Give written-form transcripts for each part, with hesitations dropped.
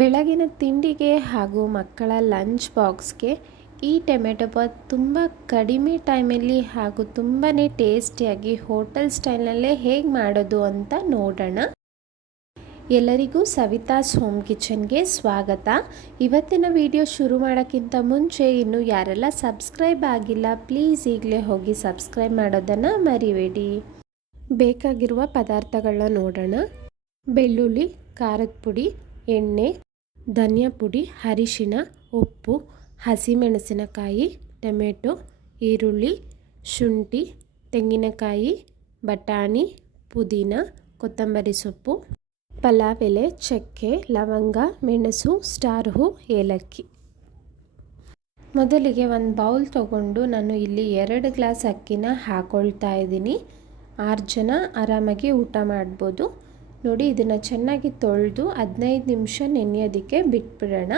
ಬೆಳಗಿನ ತಿಂಡಿಗೆ ಹಾಗೂ ಮಕ್ಕಳ ಲಂಚ್ ಬಾಕ್ಸ್ಗೆ ಈ ಟೊಮೆಟೊ ಬಾತ್ ತುಂಬ ಕಡಿಮೆ ಟೈಮಲ್ಲಿ ಹಾಗೂ ತುಂಬಾ ಟೇಸ್ಟಿಯಾಗಿ ಹೋಟೆಲ್ ಸ್ಟೈಲ್ನಲ್ಲೇ ಹೇಗೆ ಮಾಡೋದು ಅಂತ ನೋಡೋಣ. ಎಲ್ಲರಿಗೂ ಸವಿತಾಸ್ ಹೋಮ್ ಕಿಚನ್ಗೆ ಸ್ವಾಗತ. ಇವತ್ತಿನ ವಿಡಿಯೋ ಶುರು ಮಾಡೋಕ್ಕಿಂತ ಮುಂಚೆ ಇನ್ನೂ ಯಾರೆಲ್ಲ ಸಬ್ಸ್ಕ್ರೈಬ್ ಆಗಿಲ್ಲ ಪ್ಲೀಸ್ ಈಗಲೇ ಹೋಗಿ ಸಬ್ಸ್ಕ್ರೈಬ್ ಮಾಡೋದನ್ನು ಮರಿಬೇಡಿ. ಬೇಕಾಗಿರುವ ಪದಾರ್ಥಗಳನ್ನ ನೋಡೋಣ. ಬೆಳ್ಳುಳ್ಳಿ, ಖಾರದ ಪುಡಿ, ಎಣ್ಣೆ, ಧನಿಯಾ ಪುಡಿ, ಅರಿಶಿಣ, ಉಪ್ಪು, ಹಸಿಮೆಣಸಿನಕಾಯಿ, ಟೊಮೆಟೊ, ಈರುಳ್ಳಿ, ಶುಂಠಿ, ತೆಂಗಿನಕಾಯಿ, ಬಟಾಣಿ, ಪುದೀನ, ಕೊತ್ತಂಬರಿ ಸೊಪ್ಪು, ಪಲಾವ್ ಎಲೆ, ಚಕ್ಕೆ, ಲವಂಗ, ಮೆಣಸು, ಸ್ಟಾರ್ ಹೂ, ಏಲಕ್ಕಿ. ಮೊದಲಿಗೆ ಒಂದು ಬೌಲ್ ತಗೊಂಡು ನಾನು ಇಲ್ಲಿ 2 ಗ್ಲಾಸ್ ಅಕ್ಕಿನ ಹಾಕೊಳ್ತಾ ಇದ್ದೀನಿ. 6 ಜನ ಆರಾಮಾಗಿ ಊಟ ಮಾಡ್ಬೋದು. ನೋಡಿ, ಇದನ್ನು ಚೆನ್ನಾಗಿ ತೊಳೆದು 15 ನಿಮಿಷ ನೆನೆಯೋದಕ್ಕೆ ಬಿಟ್ಬಿಡೋಣ.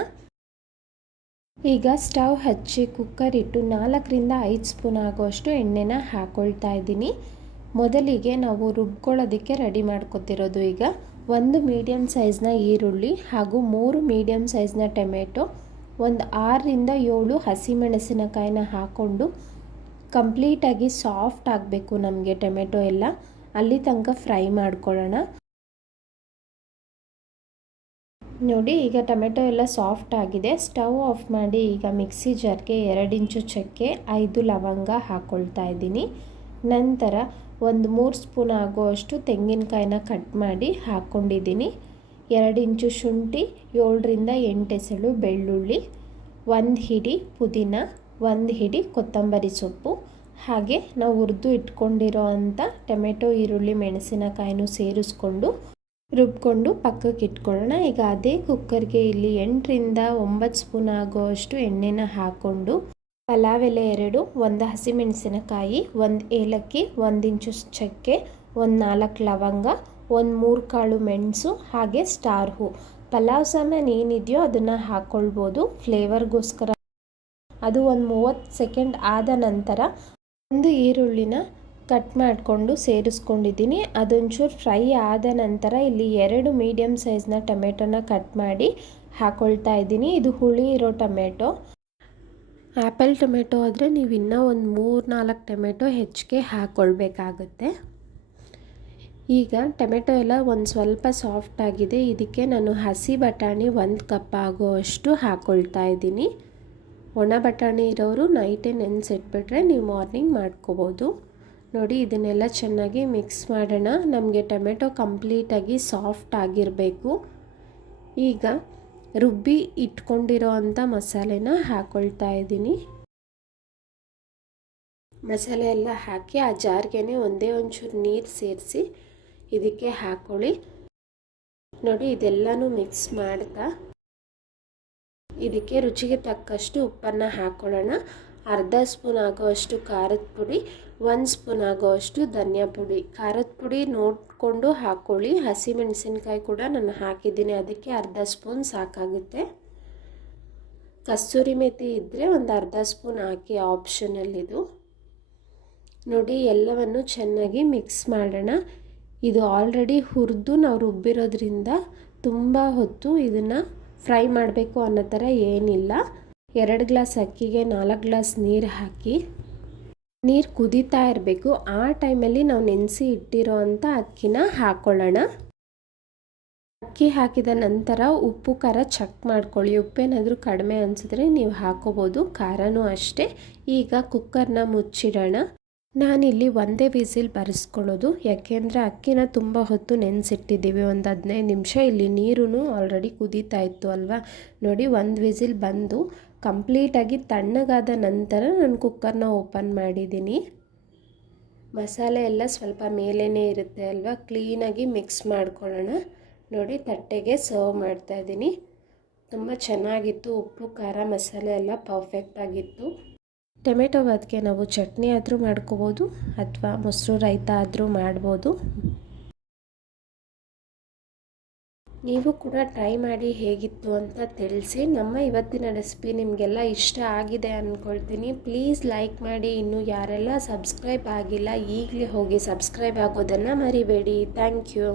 ಈಗ ಸ್ಟವ್ ಹಚ್ಚಿ ಕುಕ್ಕರ್ ಇಟ್ಟು 4ರಿಂದ 5 ಸ್ಪೂನ್ ಆಗುವಷ್ಟು ಎಣ್ಣೆನ ಹಾಕೊಳ್ತಾ ಇದ್ದೀನಿ. ಮೊದಲಿಗೆ ನಾವು ರುಬ್ಕೊಳ್ಳೋದಕ್ಕೆ ರೆಡಿ ಮಾಡ್ಕೊತಿರೋದು. ಈಗ 1 ಮೀಡಿಯಮ್ ಸೈಜ್ನ ಈರುಳ್ಳಿ ಹಾಗೂ 3 ಮೀಡಿಯಮ್ ಸೈಜ್ನ ಟೊಮೆಟೊ, ಒಂದು 6ರಿಂದ 7 ಹಸಿಮೆಣಸಿನಕಾಯಿನ ಹಾಕ್ಕೊಂಡು ಕಂಪ್ಲೀಟಾಗಿ ಸಾಫ್ಟ್ ಆಗಬೇಕು ನಮಗೆ ಟೊಮೆಟೊ ಎಲ್ಲ, ಅಲ್ಲಿ ತನಕ ಫ್ರೈ ಮಾಡ್ಕೊಳ್ಳೋಣ. ನೋಡಿ, ಈಗ ಟೊಮೆಟೊ ಎಲ್ಲ ಸಾಫ್ಟ್ ಆಗಿದೆ. ಸ್ಟವ್ ಆಫ್ ಮಾಡಿ ಈಗ ಮಿಕ್ಸಿ ಜಾರ್ಗೆ 2 ಇಂಚು ಚಕ್ಕೆ, 5 ಲವಂಗ ಹಾಕ್ಕೊಳ್ತಾ ಇದ್ದೀನಿ. ನಂತರ ಒಂದು 3 ಸ್ಪೂನ್ ಆಗುವಷ್ಟು ತೆಂಗಿನಕಾಯಿನ ಕಟ್ ಮಾಡಿ ಹಾಕ್ಕೊಂಡಿದ್ದೀನಿ. 2 ಇಂಚು ಶುಂಠಿ, 7ರಿಂದ 8 ಎಸಳು ಬೆಳ್ಳುಳ್ಳಿ, 1 ಹಿಡಿ ಪುದೀನ, 1 ಹಿಡಿ ಕೊತ್ತಂಬರಿ ಸೊಪ್ಪು, ಹಾಗೆ ನಾವು ಹುರಿದು ಇಟ್ಕೊಂಡಿರೋ ಅಂಥ ಟೊಮೆಟೊ, ಈರುಳ್ಳಿ, ಮೆಣಸಿನಕಾಯಿನೂ ಸೇರಿಸ್ಕೊಂಡು ರುಬ್ಕೊಂಡು ಪಕ್ಕಕ್ಕೆ ಇಟ್ಕೊಳ್ಳೋಣ. ಈಗ ಅದೇ ಕುಕ್ಕರ್ಗೆ ಇಲ್ಲಿ 8ರಿಂದ 9 ಸ್ಪೂನ್ ಆಗುವಷ್ಟು ಎಣ್ಣೆನ ಹಾಕ್ಕೊಂಡು ಪಲಾವ್ ಎಲೆ 2, 1 ಹಸಿಮೆಣಸಿನಕಾಯಿ, 1 ಏಲಕ್ಕಿ, 1 ಇಂಚು ಚಕ್ಕೆ, 1 4 ಲವಂಗ, 1 3 ಕಾಳು ಮೆಣಸು, ಹಾಗೆ ಸ್ಟಾರ್ ಹೂ. ಪಲಾವ್ ಸಾಮಾನು ಏನಿದೆಯೋ ಅದನ್ನು ಹಾಕ್ಕೊಳ್ಬೋದು ಫ್ಲೇವರ್ಗೋಸ್ಕರ. ಅದು ಒಂದು 30 ಸೆಕೆಂಡ್ ಆದ ನಂತರ 1 ಈರುಳ್ಳಿನ ಕಟ್ ಮಾಡಿಕೊಂಡು ಸೇರಿಸ್ಕೊಂಡಿದ್ದೀನಿ. ಅದೊಂಚೂರು ಫ್ರೈ ಆದ ನಂತರ ಇಲ್ಲಿ 2 ಮೀಡಿಯಮ್ ಸೈಜ್ನ ಟೊಮೆಟೊನ ಕಟ್ ಮಾಡಿ ಹಾಕ್ಕೊಳ್ತಾ ಇದ್ದೀನಿ. ಇದು ಹುಳಿ ಇರೋ ಟೊಮೆಟೊ. ಆ್ಯಪಲ್ ಟೊಮೆಟೊ ಆದರೆ ನೀವು ಇನ್ನೂ ಒಂದು 3-4 ಟೊಮೆಟೊ ಹೆಚ್ಚಿಗೆ ಹಾಕ್ಕೊಳ್ಬೇಕಾಗುತ್ತೆ. ಈಗ ಟೊಮೆಟೊ ಎಲ್ಲ ಒಂದು ಸ್ವಲ್ಪ ಸಾಫ್ಟ್ ಆಗಿದೆ. ಇದಕ್ಕೆ ನಾನು ಹಸಿ ಬಟಾಣಿ 1 ಕಪ್ ಆಗುವಷ್ಟು ಹಾಕ್ಕೊಳ್ತಾ ಇದ್ದೀನಿ. ಒಣ ಬಟಾಣಿ ಇರೋರು ನೈಟೇ ನೆನೆಸಿಟ್ಬಿಟ್ರೆ ನೀವು ಮಾರ್ನಿಂಗ್ ಮಾಡ್ಕೋಬೋದು. ನೋಡಿ, ಇದನ್ನೆಲ್ಲ ಚೆನ್ನಾಗಿ ಮಿಕ್ಸ್ ಮಾಡೋಣ. ನಮಗೆ ಟೊಮೆಟೊ ಕಂಪ್ಲೀಟಾಗಿ ಸಾಫ್ಟ್ ಆಗಿರಬೇಕು. ಈಗ ರುಬ್ಬಿ ಇಟ್ಕೊಂಡಿರೋ ಅಂಥ ಮಸಾಲೆನ ಹಾಕ್ಕೊಳ್ತಾ ಇದ್ದೀನಿ. ಮಸಾಲೆ ಎಲ್ಲ ಹಾಕಿ ಆ ಜಾರ್ಗೆ ಒಂದೇ ಒಂಚೂರು ನೀರು ಸೇರಿಸಿ ಇದಕ್ಕೆ ಹಾಕ್ಕೊಳ್ಳಿ. ನೋಡಿ, ಇದೆಲ್ಲನೂ ಮಿಕ್ಸ್ ಮಾಡ್ತಾ ಇದಕ್ಕೆ ರುಚಿಗೆ ತಕ್ಕಷ್ಟು ಉಪ್ಪನ್ನು ಹಾಕ್ಕೊಳ್ಳೋಣ. ಅರ್ಧ ಸ್ಪೂನ್ ಆಗೋವಷ್ಟು ಖಾರದ ಪುಡಿ, 1 ಸ್ಪೂನ್ ಆಗೋವಷ್ಟು ಧನಿಯಾ ಪುಡಿ. ಖಾರದ ಪುಡಿ ನೋಡಿಕೊಂಡು ಹಾಕ್ಕೊಳ್ಳಿ. ಹಸಿಮೆಣಸಿನ್ಕಾಯಿ ಕೂಡ ನಾನು ಹಾಕಿದ್ದೀನಿ, ಅದಕ್ಕೆ ಅರ್ಧ ಸ್ಪೂನ್ ಸಾಕಾಗುತ್ತೆ. ಕಸ್ತೂರಿ ಮೇಥಿ ಇದ್ದರೆ ಒಂದು ಅರ್ಧ ಸ್ಪೂನ್ ಹಾಕಿ, ಆಪ್ಷನಲ್ಲಿದು. ನೋಡಿ, ಎಲ್ಲವನ್ನು ಚೆನ್ನಾಗಿ ಮಿಕ್ಸ್ ಮಾಡೋಣ. ಇದು ಆಲ್ರೆಡಿ ಹುರಿದು ನಾವು ರುಬ್ಬಿರೋದ್ರಿಂದ ತುಂಬ ಹೊತ್ತು ಇದನ್ನು ಫ್ರೈ ಮಾಡಬೇಕು ಅನ್ನೋ ಥರ ಏನಿಲ್ಲ. 2 ಗ್ಲಾಸ್ ಅಕ್ಕಿಗೆ 4 ಗ್ಲಾಸ್ ನೀರು ಹಾಕಿ ನೀರು ಕುದೀತಾ ಇರಬೇಕು. ಆ ಟೈಮಲ್ಲಿ ನಾವು ನೆನೆಸಿ ಇಟ್ಟಿರೋ ಅಂಥ ಅಕ್ಕಿನ ಹಾಕ್ಕೊಳ್ಳೋಣ. ಅಕ್ಕಿ ಹಾಕಿದ ನಂತರ ಉಪ್ಪು ಖಾರ ಚೆಕ್ ಮಾಡ್ಕೊಳ್ಳಿ. ಉಪ್ಪೇನಾದರೂ ಕಡಿಮೆ ಅನಿಸಿದ್ರೆ ನೀವು ಹಾಕ್ಕೋಬೋದು, ಖಾರನೂ ಅಷ್ಟೇ. ಈಗ ಕುಕ್ಕರ್ನ ಮುಚ್ಚಿಡೋಣ. ನಾನಿಲ್ಲಿ 1 ವಿಸಿಲ್ ಬರೆಸ್ಕೊಳ್ಳೋದು, ಯಾಕೆಂದರೆ ಅಕ್ಕಿನ ತುಂಬ ಹೊತ್ತು ನೆನೆಸಿಟ್ಟಿದ್ದೀವಿ, ಒಂದು 15 ನಿಮಿಷ. ಇಲ್ಲಿ ನೀರೂ ಆಲ್ರೆಡಿ ಕುದೀತಾ ಇತ್ತು ಅಲ್ವಾ. ನೋಡಿ, 1 ವಿಸಿಲ್ ಬಂದು ಕಂಪ್ಲೀಟಾಗಿ ತಣ್ಣಗಾದ ನಂತರ ನಾನು ಕುಕ್ಕರ್ನ ಓಪನ್ ಮಾಡಿದ್ದೀನಿ. ಮಸಾಲೆ ಎಲ್ಲ ಸ್ವಲ್ಪ ಮೇಲೇ ಇರುತ್ತೆ ಅಲ್ವಾ, ಕ್ಲೀನಾಗಿ ಮಿಕ್ಸ್ ಮಾಡ್ಕೊಳ್ಳೋಣ. ನೋಡಿ, ತಟ್ಟೆಗೆ ಸರ್ವ್ ಮಾಡ್ತಾಯಿದ್ದೀನಿ. ತುಂಬ ಚೆನ್ನಾಗಿತ್ತು. ಉಪ್ಪು ಖಾರ ಮಸಾಲೆ ಎಲ್ಲ ಪರ್ಫೆಕ್ಟಾಗಿತ್ತು. ಟೊಮೆಟೊ ಬಾತ್ಗೆ ನಾವು ಚಟ್ನಿ ಆದರೂ ಮಾಡ್ಕೋಬೋದು ಅಥವಾ ಮೊಸರು ರೈತ ಆದರೂ ಮಾಡ್ಬೋದು. ನೀವು ಕೂಡ ಟ್ರೈ ಮಾಡಿ ಹೇಗಿತ್ತು ಅಂತ ತಿಳಿಸಿ. ನಮ್ಮ ಇವತ್ತಿನ ರೆಸಿಪಿ ನಿಮಗೆಲ್ಲ ಇಷ್ಟ ಆಗಿದೆ ಅಂದ್ಕೊಳ್ತೀನಿ. ಪ್ಲೀಸ್ ಲೈಕ್ ಮಾಡಿ. ಇನ್ನೂ ಯಾರೆಲ್ಲ ಸಬ್ಸ್ಕ್ರೈಬ್ ಆಗಿಲ್ಲ ಈಗಲೇ ಹೋಗಿ ಸಬ್ಸ್ಕ್ರೈಬ್ ಆಗೋದನ್ನು ಮರಿಬೇಡಿ. Thank you.